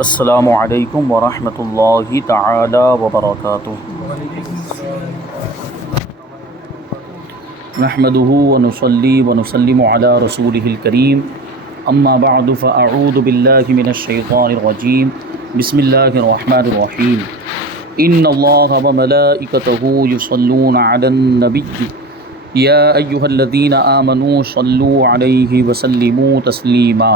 السلام علیکم ورحمۃ اللہ تعالی وبرکاتہ۔ نحمده ونصلي ونسلم على رسوله الكريم، اما بعد فاعوذ بالله من الشیطان الرجیم، بسم اللہ الرحمن الرحیم۔ ان اللہ وملائکته یصلون علی النبی یا ایہا الذین آمنوا صلوا علیہ وسلموا تسلیما۔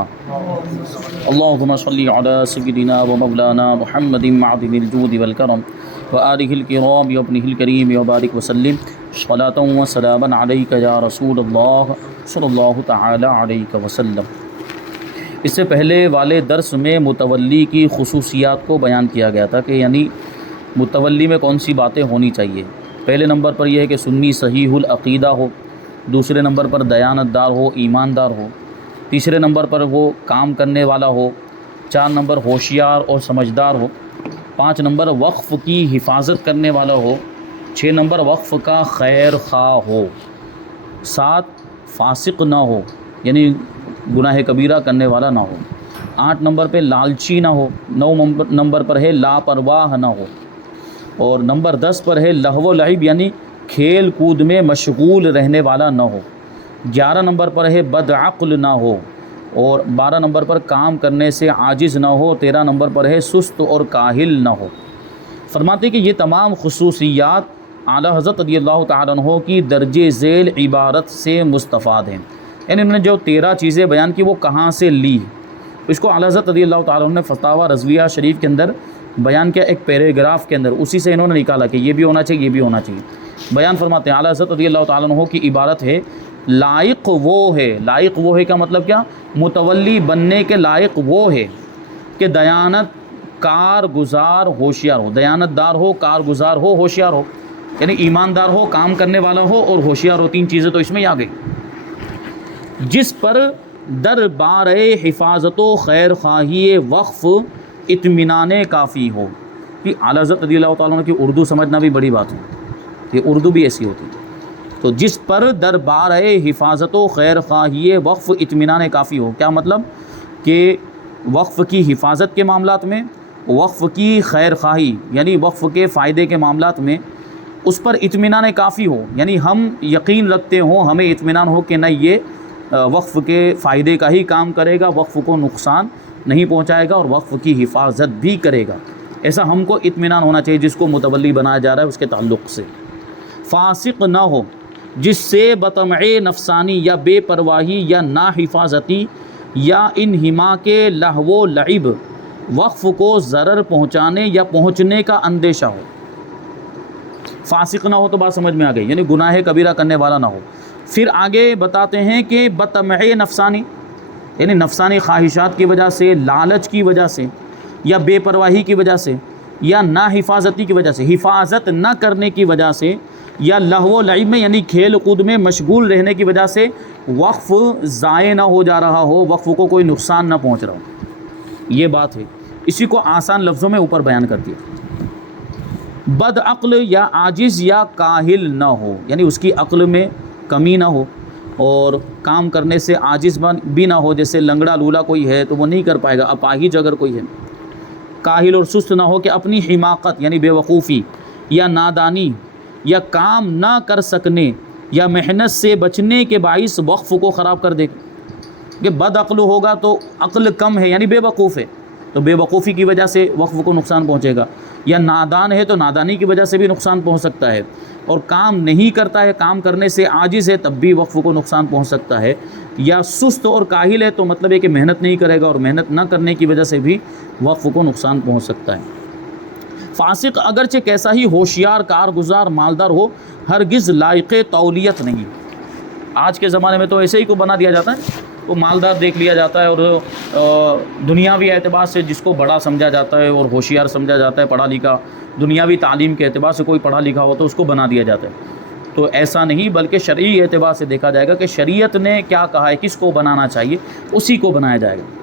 اللہم صلی علی سیدنا و مولانا محمد معدن الجود والکرم وآلہ الکرام وابنہ الکریم وبارک وسلم صلاۃ و سلاما علیک یا رسول اللہ صلی اللہ تعالی علیہ وسلم۔ اس سے پہلے والے درس میں متولی کی خصوصیات کو بیان کیا گیا تھا کہ یعنی متولی میں کون سی باتیں ہونی چاہیے۔ پہلے نمبر پر یہ ہے کہ سنی صحیح العقیدہ ہو، دوسرے نمبر پر دیانت دار ہو، ایماندار ہو، تیسرے نمبر پر وہ کام کرنے والا ہو، 4 نمبر ہوشیار اور سمجھدار ہو، 5 نمبر وقف کی حفاظت کرنے والا ہو، 6 نمبر وقف کا خیر خواہ ہو، 7 فاسق نہ ہو یعنی گناہ کبیرہ کرنے والا نہ ہو، 8 نمبر پہ لالچی نہ ہو، 9 نمبر پر ہے لاپرواہ نہ ہو، اور نمبر 10 پر ہے لہو و لعب یعنی کھیل کود میں مشغول رہنے والا نہ ہو، 11 نمبر پر ہے بدعقل نہ ہو، اور 12 نمبر پر کام کرنے سے عاجز نہ ہو، 13 نمبر پر ہے سست اور کاہل نہ ہو۔ فرماتے کہ یہ تمام خصوصیات اعلیٰ حضرت رضی اللہ تعالیٰ عنہ کی درجہ ذیل عبارت سے مستفاد ہیں، یعنی انہوں نے جو 13 چیزیں بیان کی وہ کہاں سے لی، اس کو اعلیٰ حضرت رضی اللہ تعالیٰ عنہ نے فتاویٰ رضویہ شریف کے اندر بیان کیا، ایک پیراگراف کے اندر، اسی سے انہوں نے نکالا کہ یہ بھی ہونا چاہیے، یہ بھی ہونا چاہیے۔ بیان فرماتے ہیں اعلیٰ حضرت رضی اللہ تعالیٰ عنہ کی عبارت ہے لائق وہ ہے، لائق وہ ہے کا مطلب کیا، متولی بننے کے لائق وہ ہے کہ دیانت کارگزار ہوشیار ہو، دیانت دار ہو، کارگزار ہو، ہوشیار ہو، یعنی ایماندار ہو، کام کرنے والا ہو اور ہوشیار ہو، 3 چیزیں تو اس میں ہی آ گئی۔ جس پر دربار حفاظت و خیر خواہی وقف اطمینان کافی ہو، کہ اعلیٰ حضرت رضی اللہ تعالیٰ عنہ کی اردو سمجھنا بھی بڑی بات ہے، یہ اردو بھی ایسی ہوتی ہے۔ تو جس پر دربار حفاظت و خیر خواہی وقف اطمینان کافی ہو، کیا مطلب کہ وقف کی حفاظت کے معاملات میں، وقف کی خیر خواہی یعنی وقف کے فائدے کے معاملات میں اس پر اطمینان کافی ہو، یعنی ہم یقین رکھتے ہوں، ہمیں اطمینان ہو کہ نہیں یہ وقف کے فائدے کا ہی کام کرے گا، وقف کو نقصان نہیں پہنچائے گا اور وقف کی حفاظت بھی کرے گا، ایسا ہم کو اطمینان ہونا چاہیے جس کو متولی بنایا جا رہا ہے اس کے تعلق سے۔ فاسق نہ ہو، جس سے بطمع نفسانی یا بے پرواہی یا نا حفاظتی یا انہما کے لہو و لعب وقف کو ضرر پہنچانے یا پہنچنے کا اندیشہ ہو۔ فاسق نہ ہو تو بات سمجھ میں آ گئی، یعنی گناہ کبیرہ کرنے والا نہ ہو۔ پھر آگے بتاتے ہیں کہ بطمع نفسانی یعنی نفسانی خواہشات کی وجہ سے، لالچ کی وجہ سے یا بے پرواہی کی وجہ سے یا نا حفاظتی کی وجہ سے، حفاظت نہ کرنے کی وجہ سے یا لہو و لعب میں یعنی کھیل کود میں مشغول رہنے کی وجہ سے وقف ضائع نہ ہو جا رہا ہو، وقف کو کوئی نقصان نہ پہنچ رہا ہو، یہ بات ہے۔ اسی کو آسان لفظوں میں اوپر بیان کرتی ہے۔ بد عقل یا عاجز یا کاہل نہ ہو، یعنی اس کی عقل میں کمی نہ ہو اور کام کرنے سے عاجز بھی نہ ہو، جیسے لنگڑا لولا کوئی ہے تو وہ نہیں کر پائے گا، اپاہج اگر کوئی ہے۔ کاہل اور سست نہ ہو کہ اپنی حماقت یعنی بے وقوفی یا نادانی یا کام نہ کر سکنے یا محنت سے بچنے کے باعث وقف کو خراب کر دے، کہ بد عقل ہوگا تو عقل کم ہے یعنی بے وقوف ہے تو بے وقوفی کی وجہ سے وقف کو نقصان پہنچے گا، یا نادان ہے تو نادانی کی وجہ سے بھی نقصان پہنچ سکتا ہے، اور کام نہیں کرتا ہے، کام کرنے سے عاجز ہے تب بھی وقف کو نقصان پہنچ سکتا ہے، یا سست اور کاہل ہے تو مطلب ہے کہ محنت نہیں کرے گا اور محنت نہ کرنے کی وجہ سے بھی وقف کو نقصان پہنچ سکتا ہے۔ فاسق اگرچہ کیسا ہی ہوشیار، کارگزار، مالدار ہو، ہرگز لائق تولیت نہیں۔ آج کے زمانے میں تو ایسے ہی کو بنا دیا جاتا ہے، وہ مالدار دیکھ لیا جاتا ہے اور دنیاوی اعتبار سے جس کو بڑا سمجھا جاتا ہے اور ہوشیار سمجھا جاتا ہے، پڑھا لکھا، دنیاوی تعلیم کے اعتبار سے کوئی پڑھا لکھا ہو تو اس کو بنا دیا جاتا ہے۔ تو ایسا نہیں، بلکہ شرعی اعتبار سے دیکھا جائے گا کہ شریعت نے کیا کہا ہے، کس کو بنانا چاہیے، اسی کو بنایا جائے گا۔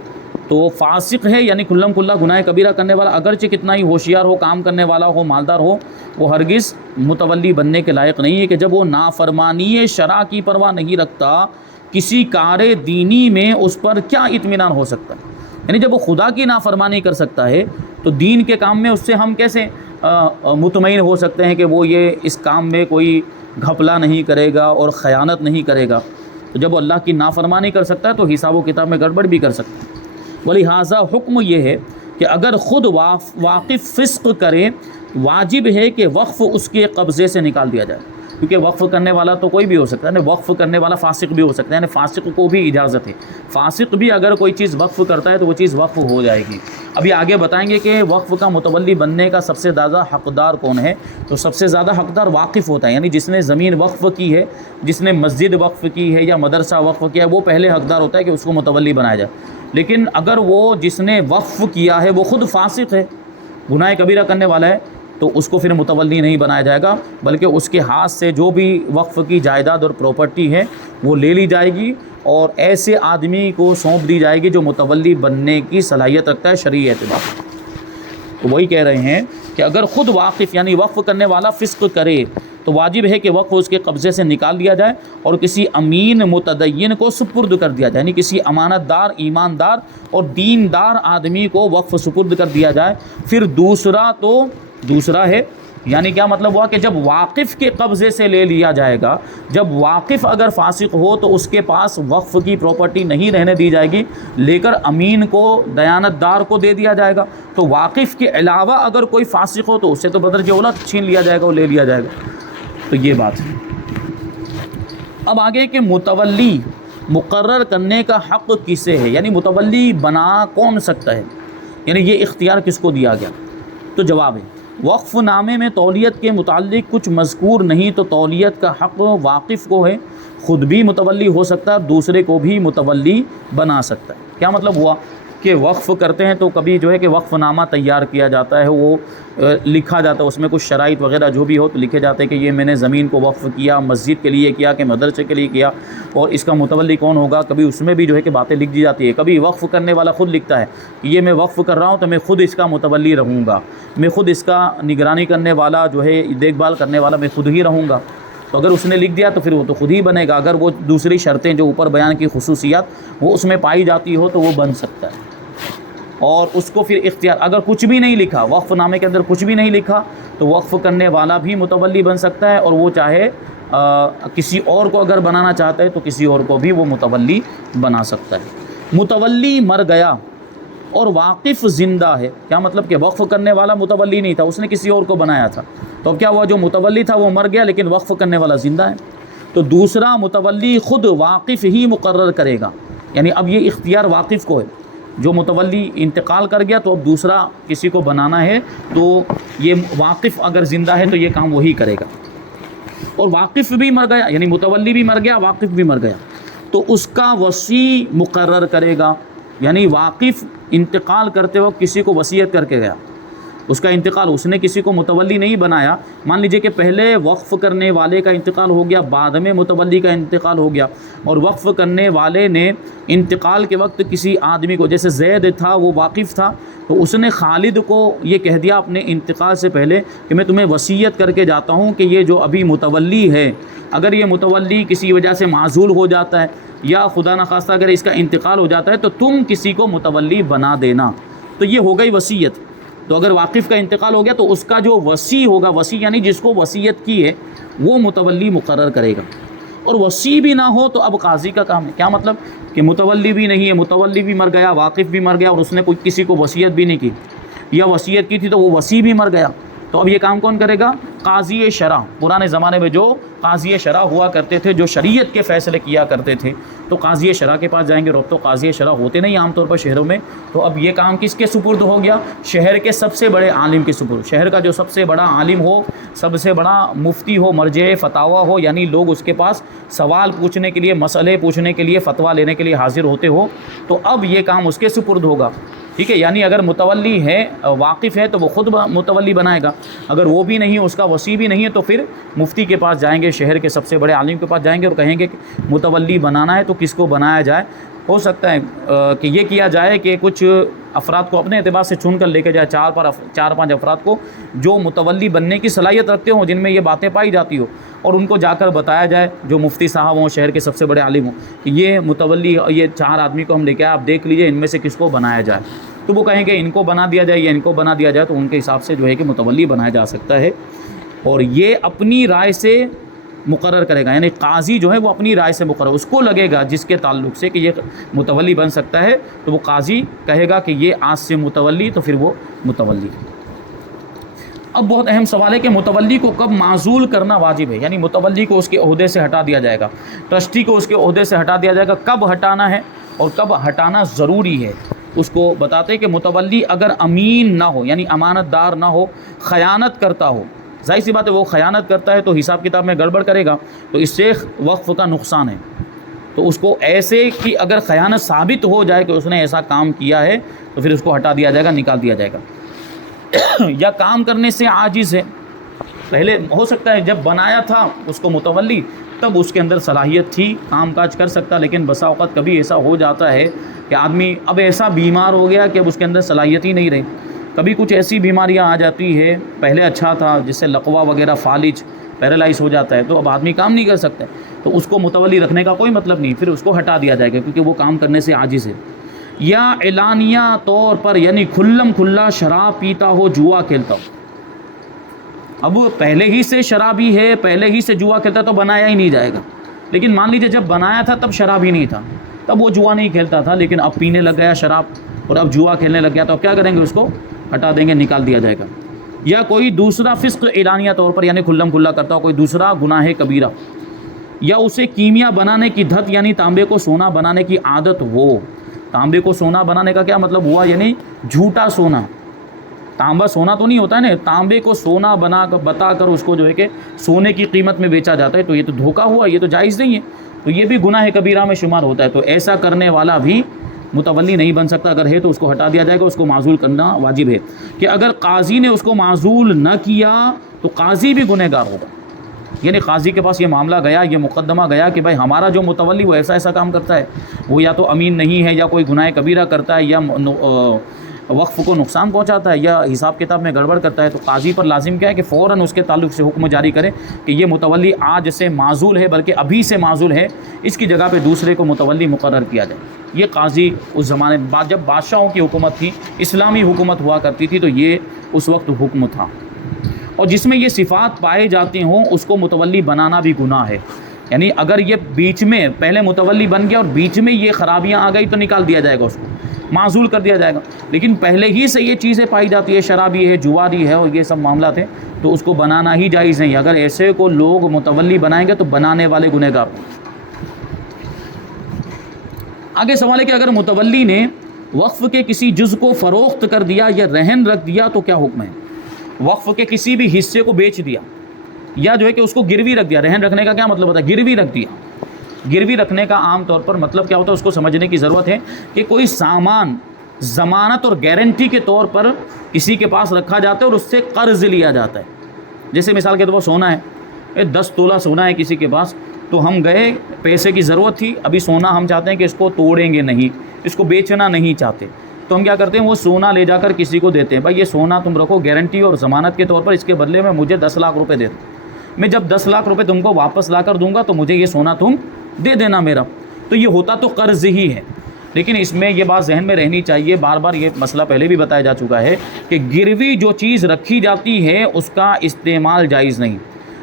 تو فاسق ہے یعنی کھلم کھلا گناہ کبیرہ کرنے والا، اگرچہ کتنا ہی ہوشیار ہو، کام کرنے والا ہو، مالدار ہو، وہ ہرگز متولی بننے کے لائق نہیں ہے، کہ جب وہ نافرمانی شرع کی پرواہ نہیں رکھتا، کسی کار دینی میں اس پر کیا اطمینان ہو سکتا ہے؟ یعنی جب وہ خدا کی نافرمانی کر سکتا ہے تو دین کے کام میں اس سے ہم کیسے مطمئن ہو سکتے ہیں کہ وہ یہ اس کام میں کوئی گھپلا نہیں کرے گا اور خیانت نہیں کرے گا؟ تو جب وہ اللہ کی نافرمانی کر سکتا ہے تو حساب و کتاب میں گڑبڑ بھی کر سکتا ہے۔ ولہٰذا حکم یہ ہے کہ اگر خود واقف فسق کرے واجب ہے کہ وقف اس کے قبضے سے نکال دیا جائے، کیونکہ وقف کرنے والا تو کوئی بھی ہو سکتا ہے، یعنی وقف کرنے والا فاسق بھی ہو سکتا ہے، یعنی فاسق کو بھی اجازت ہے، فاسق بھی اگر کوئی چیز وقف کرتا ہے تو وہ چیز وقف ہو جائے گی۔ ابھی آگے بتائیں گے کہ وقف کا متولی بننے کا سب سے زیادہ حقدار کون ہے، تو سب سے زیادہ حقدار واقف ہوتا ہے، یعنی جس نے زمین وقف کی ہے، جس نے مسجد وقف کی ہے یا مدرسہ وقف کیا ہے، وہ پہلے حقدار ہوتا ہے کہ اس کو متولی بنایا جائے۔ لیکن اگر وہ جس نے وقف کیا ہے وہ خود فاسق ہے، گناہ کبیرہ کرنے والا ہے، تو اس کو پھر متولی نہیں بنایا جائے گا، بلکہ اس کے ہاتھ سے جو بھی وقف کی جائیداد اور پراپرٹی ہے وہ لے لی جائے گی اور ایسے آدمی کو سونپ دی جائے گی جو متولی بننے کی صلاحیت رکھتا ہے شرعی اعتبار سے۔ تو وہی کہہ رہے ہیں کہ اگر خود واقف یعنی وقف کرنے والا فسق کرے تو واجب ہے کہ وقف اس کے قبضے سے نکال دیا جائے اور کسی امین متدین کو سپرد کر دیا جائے، یعنی کسی امانت دار، ایماندار اور دیندار آدمی کو وقف سپرد کر دیا جائے۔ پھر دوسرا ہے، یعنی کیا مطلب ہوا کہ جب واقف کے قبضے سے لے لیا جائے گا، جب واقف اگر فاسق ہو تو اس کے پاس وقف کی پراپرٹی نہیں رہنے دی جائے گی، لے کر امین کو، دیانت دار کو دے دیا جائے گا۔ تو واقف کے علاوہ اگر کوئی فاسق ہو تو اس سے تو بدرجہ اولیٰ چھین لیا جائے گا اور لے لیا جائے گا۔ تو یہ بات ہے۔ اب آگے کہ متولی مقرر کرنے کا حق کسے ہے، یعنی متولی بنا کون سکتا ہے، یعنی یہ اختیار کس کو دیا گیا؟ تو جواب ہے وقف نامے میں تولیت کے متعلق کچھ مذکور نہیں، تو تولیت کا حق واقف کو ہے، خود بھی متولی ہو سکتا ہے، دوسرے کو بھی متولی بنا سکتا ہے۔ کیا مطلب ہوا کہ وقف کرتے ہیں تو کبھی جو ہے کہ وقف نامہ تیار کیا جاتا ہے، وہ لکھا جاتا ہے، اس میں کچھ شرائط وغیرہ جو بھی ہو تو لکھے جاتے ہیں کہ یہ میں نے زمین کو وقف کیا، مسجد کے لیے کیا کہ مدرسے کے لیے کیا، اور اس کا متولی کون ہوگا، کبھی اس میں بھی جو ہے کہ باتیں لکھ دی جاتی ہے۔ کبھی وقف کرنے والا خود لکھتا ہے کہ یہ میں وقف کر رہا ہوں تو میں خود اس کا متولی رہوں گا، میں خود اس کا نگرانی کرنے والا جو ہے دیکھ بھال کرنے والا میں خود ہی رہوں گا۔ تو اگر اس نے لکھ دیا تو پھر وہ تو خود ہی بنے گا، اگر وہ دوسری شرطیں جو اوپر بیان کی خصوصیات وہ اس میں پائی جاتی ہو تو وہ بن سکتا ہے۔ اور اس کو پھر اختیار، اگر کچھ بھی نہیں لکھا، وقف نامے کے اندر کچھ بھی نہیں لکھا تو وقف کرنے والا بھی متولی بن سکتا ہے، اور وہ چاہے کسی اور کو اگر بنانا چاہتا ہے تو کسی اور کو بھی وہ متولی بنا سکتا ہے۔ متولی مر گیا اور واقف زندہ ہے، کیا مطلب کہ وقف کرنے والا متولی نہیں تھا، اس نے کسی اور کو بنایا تھا، تو اب کیا ہوا، جو متولی تھا وہ مر گیا لیکن وقف کرنے والا زندہ ہے، تو دوسرا متولی خود واقف ہی مقرر کرے گا، یعنی اب یہ اختیار واقف کو ہے، جو متولی انتقال کر گیا تو اب دوسرا کسی کو بنانا ہے تو یہ واقف اگر زندہ ہے تو یہ کام وہی کرے گا، اور واقف بھی مر گیا یعنی متولی بھی مر گیا، واقف بھی مر گیا تو اس کا وصی مقرر کرے گا، یعنی واقف انتقال کرتے وقت کسی کو وصیت کر کے گیا، اس کا انتقال، اس نے کسی کو متولی نہیں بنایا، مان لیجئے کہ پہلے وقف کرنے والے کا انتقال ہو گیا، بعد میں متولی کا انتقال ہو گیا، اور وقف کرنے والے نے انتقال کے وقت کسی آدمی کو، جیسے زید تھا وہ واقف تھا تو اس نے خالد کو یہ کہہ دیا اپنے انتقال سے پہلے کہ میں تمہیں وصیت کر کے جاتا ہوں کہ یہ جو ابھی متولی ہے، اگر یہ متولی کسی وجہ سے معزول ہو جاتا ہے یا خدا نخواستہ اگر اس کا انتقال ہو جاتا ہے تو تم کسی کو متولی بنا دینا، تو یہ ہو گئی وصیت۔ تو اگر واقف کا انتقال ہو گیا تو اس کا جو وصی ہوگا، وصی یعنی جس کو وصیت کی ہے، وہ متولی مقرر کرے گا، اور وصی بھی نہ ہو تو اب قاضی کا کام ہے۔ کیا مطلب کہ متولی بھی نہیں ہے، متولی بھی مر گیا، واقف بھی مر گیا، اور اس نے کوئی کسی کو وصیت بھی نہیں کی، یا وصیت کی تھی تو وہ وصی بھی مر گیا، تو اب یہ کام کون کرے گا؟ قاضی شرع۔ پرانے زمانے میں جو قاضی شرع ہوا کرتے تھے، جو شریعت کے فیصلے کیا کرتے تھے، تو قاضی شرع کے پاس جائیں گے، اور تو قاضی شرع ہوتے نہیں عام طور پر شہروں میں، تو اب یہ کام کس کے سپرد ہو گیا؟ شہر کے سب سے بڑے عالم کے سپرد، شہر کا جو سب سے بڑا عالم ہو، سب سے بڑا مفتی ہو، مرجع فتاوی ہو، یعنی لوگ اس کے پاس سوال پوچھنے کے لیے، مسئلے پوچھنے کے لیے، فتویٰ لینے کے لیے حاضر ہوتے ہو، تو اب یہ کام اس کے سپرد ہوگا، ٹھیک ہے؟ یعنی اگر متولی ہے، واقف ہے، تو وہ خود متولی بنائے گا، اگر وہ بھی نہیں، اس کا وصی بھی نہیں ہے، تو پھر مفتی کے پاس جائیں گے، شہر کے سب سے بڑے عالم کے پاس جائیں گے اور کہیں گے کہ متولی بنانا ہے تو کس کو بنایا جائے۔ ہو سکتا ہے کہ یہ کیا جائے کہ کچھ افراد کو اپنے اعتبار سے چن کر لے کے جائے، چار پانچ افراد کو جو متولی بننے کی صلاحیت رکھتے ہوں، جن میں یہ باتیں پائی جاتی ہو، اور ان کو جا کر بتایا جائے جو مفتی صاحب ہوں، شہر کے سب سے بڑے عالم ہوں، کہ یہ متولی یہ 4 آدمی کو ہم لے کے آئے، آپ دیکھ لیجئے ان میں سے کس کو بنایا جائے، تو وہ کہیں کہ ان کو بنا دیا جائے یا ان کو بنا دیا جائے، تو ان کے حساب سے جو ہے کہ متولی بنایا جا سکتا ہے، اور یہ اپنی رائے سے مقرر کرے گا، یعنی قاضی جو ہے وہ اپنی رائے سے مقرر، اس کو لگے گا جس کے تعلق سے کہ یہ متولی بن سکتا ہے، تو وہ قاضی کہے گا کہ یہ آج سے متولی، تو پھر وہ متولی۔ اب بہت اہم سوال ہے کہ متولی کو کب معزول کرنا واجب ہے، یعنی متولی کو اس کے عہدے سے ہٹا دیا جائے گا، ٹرسٹی کو اس کے عہدے سے ہٹا دیا جائے گا، کب ہٹانا ہے اور کب ہٹانا ضروری ہے۔ اس کو بتاتے ہیں کہ متولی اگر امین نہ ہو، یعنی امانت دار نہ ہو، خیانت کرتا ہو، ظاہر سی بات ہے وہ خیانت کرتا ہے تو حساب کتاب میں گڑبڑ کرے گا، تو اس سے وقف کا نقصان ہے، تو اس کو ایسے کہ اگر خیانت ثابت ہو جائے کہ اس نے ایسا کام کیا ہے تو پھر اس کو ہٹا دیا جائے گا، نکال دیا جائے گا۔ یا کام کرنے سے عاجز ہے، پہلے ہو سکتا ہے جب بنایا تھا اس کو متولی تب اس کے اندر صلاحیت تھی، کام کاج کر سکتا، لیکن بسا اوقات کبھی ایسا ہو جاتا ہے کہ آدمی اب ایسا بیمار ہو گیا کہ اب اس کے اندر صلاحیت ہی نہیں رہی، کبھی کچھ ایسی بیماریاں آ جاتی ہے، پہلے اچھا تھا جس سے لقوہ وغیرہ، فالج، پیرالائز ہو جاتا ہے، تو اب آدمی کام نہیں کر سکتا، تو اس کو متولی رکھنے کا کوئی مطلب نہیں، پھر اس کو ہٹا دیا جائے گا کیونکہ وہ کام کرنے سے عاجز ہے۔ یا اعلانیہ طور پر، یعنی کھلم کھلا شراب پیتا ہو، جوا کھیلتا ہو، اب وہ پہلے ہی سے شرابی ہے، پہلے ہی سے جوا کھیلتا تو بنایا ہی نہیں جائے گا، لیکن مان لیجیے جب بنایا تھا تب شراب ہی نہیں تھا، تب وہ جوا نہیں کھیلتا تھا، لیکن اب پینے لگ گیا شراب اور اب جوا کھیلنے لگ گیا، تو اب کیا کریں گے، اس کو ہٹا دیں گے، نکال دیا جائے گا۔ یا کوئی دوسرا فسق اعلانیہ طور پر، یعنی کھلم کھلا کرتا ہو، کوئی دوسرا گناہ کبیرہ، یا اسے کیمیا بنانے کی دھت، یعنی تانبے کو سونا بنانے کی عادت ہو۔ تانبے کو سونا بنانے کا کیا مطلب ہوا، یعنی جھوٹا سونا، تانبا سونا تو نہیں ہوتا ہے نا، تانبے کو سونا بتا کر اس کو جو ہے کہ سونے کی قیمت میں بیچا جاتا ہے، تو یہ تو دھوکہ ہوا، یہ تو جائز نہیں ہے، تو یہ بھی گناہ کبیرہ میں شمار ہوتا ہے، تو ایسا کرنے والا بھی متولی نہیں بن سکتا، اگر ہے تو اس کو ہٹا دیا جائے گا، اس کو معزول کرنا واجب ہے، کہ اگر قاضی نے اس کو معزول نہ کیا تو قاضی بھی گنہگار ہوگا، یعنی قاضی کے پاس یہ معاملہ گیا، یہ مقدمہ گیا کہ بھائی ہمارا جو متولی وہ ایسا ایسا کام کرتا ہے، وہ یا تو امین نہیں ہے، یا کوئی گناہ کبیرہ کرتا ہے، یا وقف کو نقصان پہنچاتا ہے، یا حساب کتاب میں گڑبڑ کرتا ہے، تو قاضی پر لازم کیا ہے کہ فوراً اس کے تعلق سے حکم جاری کرے کہ یہ متولی آج سے معزول ہے، بلکہ ابھی سے معزول ہے، اس کی جگہ پہ دوسرے کو متولی مقرر کیا جائے۔ یہ قاضی اس زمانے جب بادشاہوں کی حکومت تھی، اسلامی حکومت ہوا کرتی تھی، تو یہ اس وقت حکم تھا، اور جس میں یہ صفات پائے جاتے ہوں اس کو متولی بنانا بھی گناہ ہے، یعنی اگر یہ بیچ میں پہلے متولی بن گیا اور بیچ میں یہ خرابیاں آ گئی تو نکال دیا جائے گا، اس کو معزول کر دیا جائے گا، لیکن پہلے ہی سے یہ چیزیں پائی جاتی ہے، شرابی ہے، جواری ہے، اور یہ سب معاملات ہیں، تو اس کو بنانا ہی جائز نہیں، اگر ایسے کو لوگ متولی بنائیں گے تو بنانے والے گنہگار ہوں۔ آگے سوال ہے کہ اگر متولی نے وقف کے کسی جز کو فروخت کر دیا یا رہن رکھ دیا تو کیا حکم ہے؟ وقف کے کسی بھی حصے کو بیچ دیا یا جو ہے کہ اس کو گروی رکھ دیا، رہن رکھنے کا کیا مطلب ہوتا ہے، گروی رکھ دیا، گروی رکھنے کا عام طور پر مطلب کیا ہوتا ہے اس کو سمجھنے کی ضرورت ہے، کہ کوئی سامان ضمانت اور گارنٹی کے طور پر کسی کے پاس رکھا جاتا ہے اور اس سے قرض لیا جاتا ہے، جیسے مثال کے طور پر سونا ہے، 10 تولہ سونا ہے کسی کے پاس، تو ہم گئے، پیسے کی ضرورت تھی، ابھی سونا ہم چاہتے ہیں کہ اس کو توڑیں گے نہیں، اس کو بیچنا نہیں چاہتے، تو ہم کیا کرتے ہیں، وہ سونا لے جا کر کسی کو دیتے ہیں، بھائی یہ سونا تم رکھو گارنٹی اور ضمانت کے طور پر، اس کے بدلے میں مجھے 10 لاکھ روپے دے دو، میں جب 10 لاکھ روپے تم کو واپس لا کر دوں گا تو مجھے یہ سونا تم دے دینا میرا، تو یہ ہوتا تو قرض ہی ہے، لیکن اس میں یہ بات ذہن میں رہنی چاہیے، بار بار یہ مسئلہ پہلے بھی بتایا جا چکا ہے کہ گروی جو چیز رکھی جاتی ہے اس کا استعمال جائز نہیں،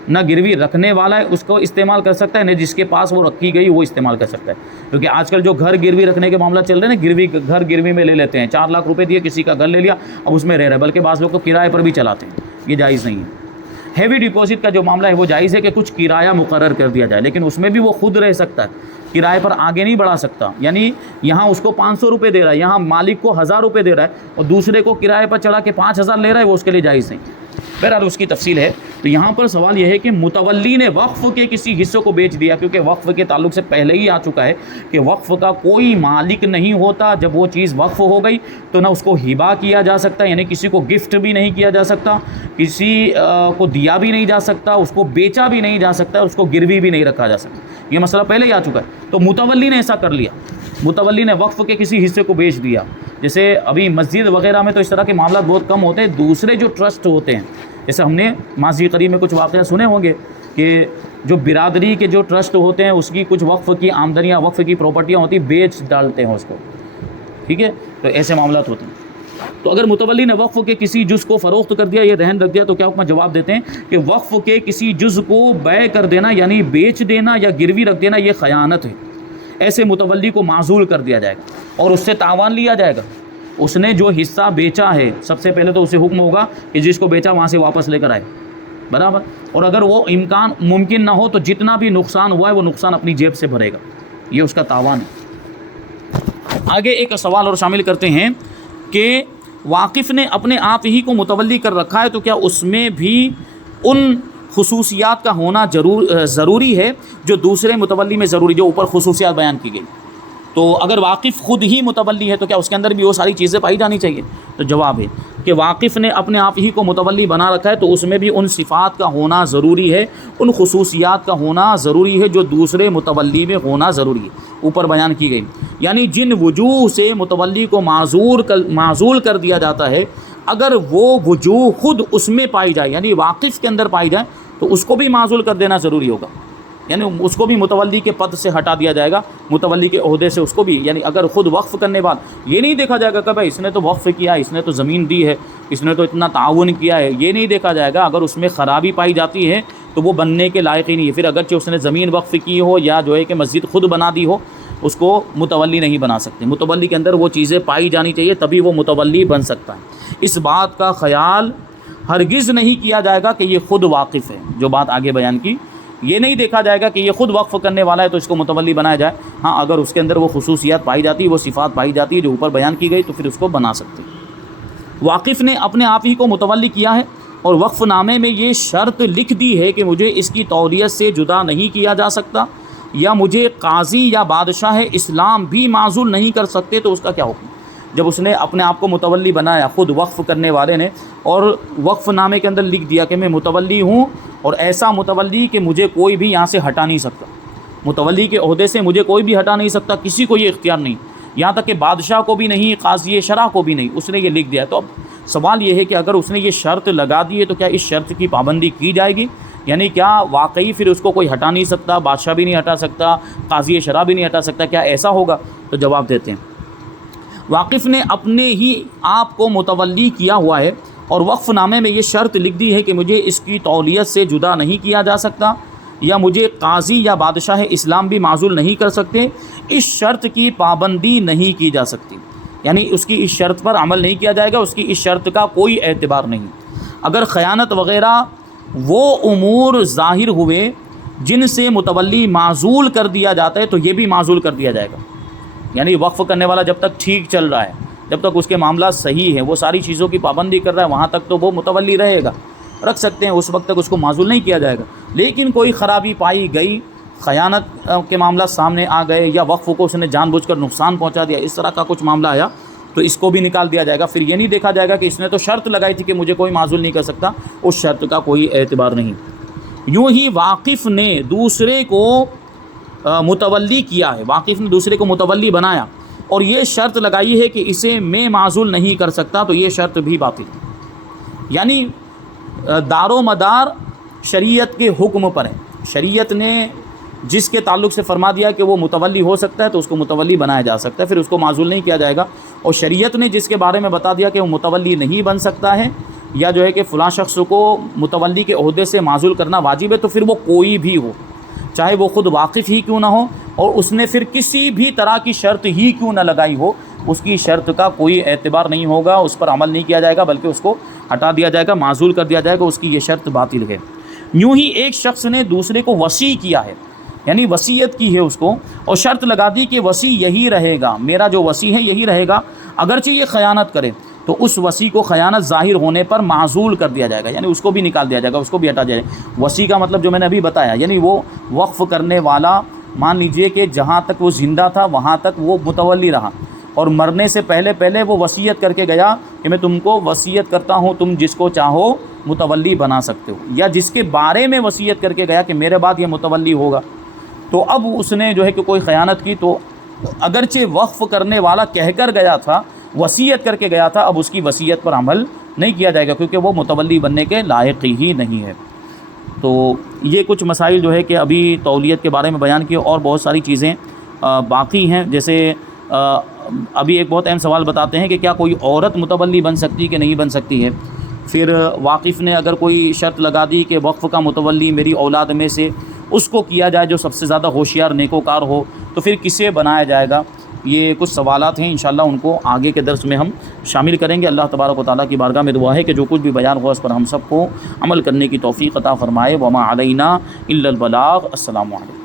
نہ گروی رکھنے والا ہے اس کو استعمال کر سکتا ہے، نہ جس کے پاس وہ رکھی گئی وہ استعمال کر سکتا ہے، کیونکہ آج کل جو گھر گروی رکھنے کے معاملہ چل رہے ہیں نا، گھر گروی میں لے لیتے ہیں، 4 لاکھ روپے دیے کسی کا گھر لے لیا، اب اس میں رہ رہے، بلکہ بعض لوگ تو کرائے پر بھی چلاتے ہیں، یہ جائز نہیں ہے۔ ہیوی ڈپوزٹ کا جو معاملہ ہے وہ جائز ہے کہ کچھ کرایہ مقرر کر دیا جائے، لیکن اس میں بھی وہ خود رہ سکتا ہے، کرائے پر آگے نہیں بڑھا سکتا، یعنی یہاں اس کو 500 روپے دے رہا ہے، یہاں مالک کو 1000 روپے دے رہا ہے اور دوسرے کو کرائے پر چڑھا کے 5000 لے رہا ہے، وہ اس کے لیے جائز نہیں، بہرحال اس کی تفصیل ہے۔ تو یہاں پر سوال یہ ہے کہ متولی نے وقف کے کسی حصے کو بیچ دیا، کیونکہ وقف کے تعلق سے پہلے ہی آ چکا ہے کہ وقف کا کوئی مالک نہیں ہوتا، جب وہ چیز وقف ہو گئی تو نہ اس کو ہبہ کیا جا سکتا، یعنی کسی کو گفٹ بھی نہیں کیا جا سکتا، کسی کو دیا بھی نہیں جا سکتا، اس کو بیچا بھی نہیں جا سکتا، اس کو گروی بھی نہیں رکھا جا سکتا، یہ مسئلہ پہلے ہی آ چکا ہے۔ تو متولی نے ایسا کر لیا، متولی نے وقف کے کسی حصے کو بیچ دیا، جیسے ابھی مسجد وغیرہ میں تو اس طرح کے معاملات بہت کم ہوتے ہیں، دوسرے جو ٹرسٹ ہوتے ہیں، جیسے ہم نے ماضی قریب میں کچھ واقعہ سنے ہوں گے کہ جو برادری کے جو ٹرسٹ ہوتے ہیں اس کی کچھ وقف کی آمدنیاں، وقف کی پراپرٹیاں ہوتی ہیں، بیچ ڈالتے ہیں اس کو، ٹھیک ہے، تو ایسے معاملات ہوتے ہیں۔ تو اگر متولی نے وقف کے کسی جز کو فروخت کر دیا یا رہن رکھ دیا تو کیا حکم؟ جواب دیتے ہیں کہ وقف کے کسی جز کو بیع کر دینا یعنی بیچ دینا یا گروی رکھ دینا یہ خیانت ہے، ایسے متولی کو معزول کر دیا جائے گا اور اس سے تاوان لیا جائے گا۔ اس نے جو حصہ بیچا ہے سب سے پہلے تو اسے حکم ہوگا کہ جس کو بیچا وہاں سے واپس لے کر آئے، برابر، اور اگر وہ امکان ممکن نہ ہو تو جتنا بھی نقصان ہوا ہے وہ نقصان اپنی جیب سے بھرے گا، یہ اس کا تاوان ہے۔ آگے ایک سوال اور شامل کرتے ہیں کہ واقف نے اپنے آپ ہی کو متولی کر رکھا ہے تو کیا اس میں بھی ان خصوصیات کا ہونا ضروری ہے جو دوسرے متولی میں ضروری، جو اوپر خصوصیات بیان کی گئی؟ تو اگر واقف خود ہی متولی ہے تو کیا اس کے اندر بھی وہ ساری چیزیں پائی جانی چاہیے؟ تو جواب ہے کہ واقف نے اپنے آپ ہی کو متولی بنا رکھا ہے تو اس میں بھی ان صفات کا ہونا ضروری ہے، ان خصوصیات کا ہونا ضروری ہے جو دوسرے متولی میں ہونا ضروری ہے، اوپر بیان کی گئی۔ یعنی جن وجوہ سے متولی کو معزول کر دیا جاتا ہے، اگر وہ وجوہ خود اس میں پائی جائے یعنی واقف کے اندر پائی جائے تو اس کو بھی معزول کر دینا ضروری ہوگا، یعنی اس کو بھی متولی کے پد سے ہٹا دیا جائے گا، متولی کے عہدے سے اس کو بھی، یعنی اگر خود وقف کرنے بعد یہ نہیں دیکھا جائے گا کہ بھائی اس نے تو وقف کیا، اس نے تو زمین دی ہے، اس نے تو اتنا تعاون کیا ہے، یہ نہیں دیکھا جائے گا۔ اگر اس میں خرابی پائی جاتی ہے تو وہ بننے کے لائق ہی نہیں ہے، پھر اگرچہ اس نے زمین وقف کی ہو یا جو ہے کہ مسجد خود بنا دی ہو، اس کو متولی نہیں بنا سکتے۔ متولی کے اندر وہ چیزیں پائی جانی چاہیے تبھی وہ متولی بن سکتا ہے۔ اس بات کا خیال ہرگز نہیں کیا جائے گا کہ یہ خود واقف ہے، جو بات آگے بیان کی، یہ نہیں دیکھا جائے گا کہ یہ خود وقف کرنے والا ہے تو اس کو متولی بنایا جائے۔ ہاں اگر اس کے اندر وہ خصوصیات پائی جاتی، وہ صفات پائی جاتی ہے جو اوپر بیان کی گئی تو پھر اس کو بنا سکتے ہیں۔ واقف نے اپنے آپ ہی کو متولی کیا ہے اور وقف نامے میں یہ شرط لکھ دی ہے کہ مجھے اس کی تولیت سے جدا نہیں کیا جا سکتا یا مجھے قاضی یا بادشاہ اسلام بھی معزول نہیں کر سکتے، تو اس کا کیا حکم؟ جب اس نے اپنے آپ کو متولی بنایا خود وقف کرنے والے نے، اور وقف نامے کے اندر لکھ دیا کہ میں متولی ہوں اور ایسا متولی کہ مجھے کوئی بھی یہاں سے ہٹا نہیں سکتا، متولی کے عہدے سے مجھے کوئی بھی ہٹا نہیں سکتا، کسی کو یہ اختیار نہیں، یہاں تک کہ بادشاہ کو بھی نہیں، قاضی شرع کو بھی نہیں، اس نے یہ لکھ دیا۔ تو اب سوال یہ ہے کہ اگر اس نے یہ شرط لگا دی ہے تو کیا اس شرط کی پابندی کی جائے گی؟ یعنی کیا واقعی پھر اس کو کوئی ہٹا نہیں سکتا، بادشاہ بھی نہیں ہٹا سکتا، قاضی شرع بھی نہیں ہٹا سکتا، کیا ایسا ہوگا؟ تو جواب دیتے ہیں واقف نے اپنے ہی آپ کو متولی کیا ہوا ہے اور وقف نامے میں یہ شرط لکھ دی ہے کہ مجھے اس کی تولیت سے جدا نہیں کیا جا سکتا یا مجھے قاضی یا بادشاہ اسلام بھی معزول نہیں کر سکتے، اس شرط کی پابندی نہیں کی جا سکتی، یعنی اس کی اس شرط پر عمل نہیں کیا جائے گا، اس کی اس شرط کا کوئی اعتبار نہیں۔ اگر خیانت وغیرہ وہ امور ظاہر ہوئے جن سے متولی معزول کر دیا جاتا ہے تو یہ بھی معزول کر دیا جائے گا، یعنی وقف کرنے والا جب تک ٹھیک چل رہا ہے، جب تک اس کے معاملات صحیح ہیں، وہ ساری چیزوں کی پابندی کر رہا ہے، وہاں تک تو وہ متولی رہے گا، رکھ سکتے ہیں، اس وقت تک اس کو معزول نہیں کیا جائے گا۔ لیکن کوئی خرابی پائی گئی، خیانت کے معاملات سامنے آ گئے یا وقف کو اس نے جان بوجھ کر نقصان پہنچا دیا، اس طرح کا کچھ معاملہ آیا تو اس کو بھی نکال دیا جائے گا۔ پھر یہ نہیں دیکھا جائے گا کہ اس نے تو شرط لگائی تھی کہ مجھے کوئی معزول نہیں کر سکتا، اس شرط کا کوئی اعتبار نہیں۔ یوں ہی واقف نے دوسرے کو متولی کیا ہے، واقف نے دوسرے کو متولی بنایا اور یہ شرط لگائی ہے کہ اسے میں معزول نہیں کر سکتا، تو یہ شرط بھی باطل ہے، یعنی دار و مدار شریعت کے حکم پر ہے۔ شریعت نے جس کے تعلق سے فرما دیا کہ وہ متولی ہو سکتا ہے تو اس کو متولی بنایا جا سکتا ہے، پھر اس کو معزول نہیں کیا جائے گا، اور شریعت نے جس کے بارے میں بتا دیا کہ وہ متولی نہیں بن سکتا ہے یا جو ہے کہ فلاں شخص کو متولی کے عہدے سے معزول کرنا واجب ہے، تو پھر وہ کوئی بھی ہو، چاہے وہ خود واقف ہی کیوں نہ ہو اور اس نے پھر کسی بھی طرح کی شرط ہی کیوں نہ لگائی ہو، اس کی شرط کا کوئی اعتبار نہیں ہوگا، اس پر عمل نہیں کیا جائے گا، بلکہ اس کو ہٹا دیا جائے گا، معزول کر دیا جائے گا، اس کی یہ شرط باطل ہے۔ یوں ہی ایک شخص نے دوسرے کو وصی کیا ہے، یعنی وصیت کی ہے اس کو، اور شرط لگا دی کہ وصی یہی رہے گا، میرا جو وصی ہے یہی رہے گا، اگرچہ یہ خیانت کرے تو اس وصی کو خیانت ظاہر ہونے پر معزول کر دیا جائے گا، یعنی اس کو بھی نکال دیا جائے گا، اس کو بھی ہٹا دیا جائے گا۔ وصی کا مطلب جو میں نے ابھی بتایا، یعنی وہ وقف کرنے والا، مان لیجئے کہ جہاں تک وہ زندہ تھا وہاں تک وہ متولی رہا، اور مرنے سے پہلے وہ وصیت کر کے گیا کہ میں تم کو وصیت کرتا ہوں، تم جس کو چاہو متولی بنا سکتے ہو، یا جس کے بارے میں وصیت کر کے گیا کہ میرے بعد یہ متولی ہوگا، تو اب اس نے جو ہے کہ کوئی خیانت کی، تو اگرچہ وقف کرنے والا کہہ کر گیا تھا، وصیت کر کے گیا تھا، اب اس کی وصیت پر عمل نہیں کیا جائے گا کیونکہ وہ متولی بننے کے لائق ہی نہیں ہے۔ تو یہ کچھ مسائل جو ہے کہ ابھی تولیت کے بارے میں بیان کیے، اور بہت ساری چیزیں باقی ہیں. جیسے ابھی ایک بہت اہم سوال بتاتے ہیں کہ کیا کوئی عورت متولی بن سکتی کہ نہیں بن سکتی ہے. پھر واقف نے اگر کوئی شرط لگا دی کہ وقف کا متولی میری اولاد میں سے اس کو کیا جائے جو سب سے زیادہ ہوشیار نیکوکار ہو، تو پھر کسے بنایا جائے گا. یہ کچھ سوالات ہیں، انشاءاللہ ان کو آگے کے درس میں ہم شامل کریں گے. اللہ تبارک و تعالیٰ کی بارگاہ میں دعا ہے کہ جو کچھ بھی بیان ہوا اس پر ہم سب کو عمل کرنے کی توفیق عطا فرمائے. وما علینا الا البلاغ. السلام علیکم.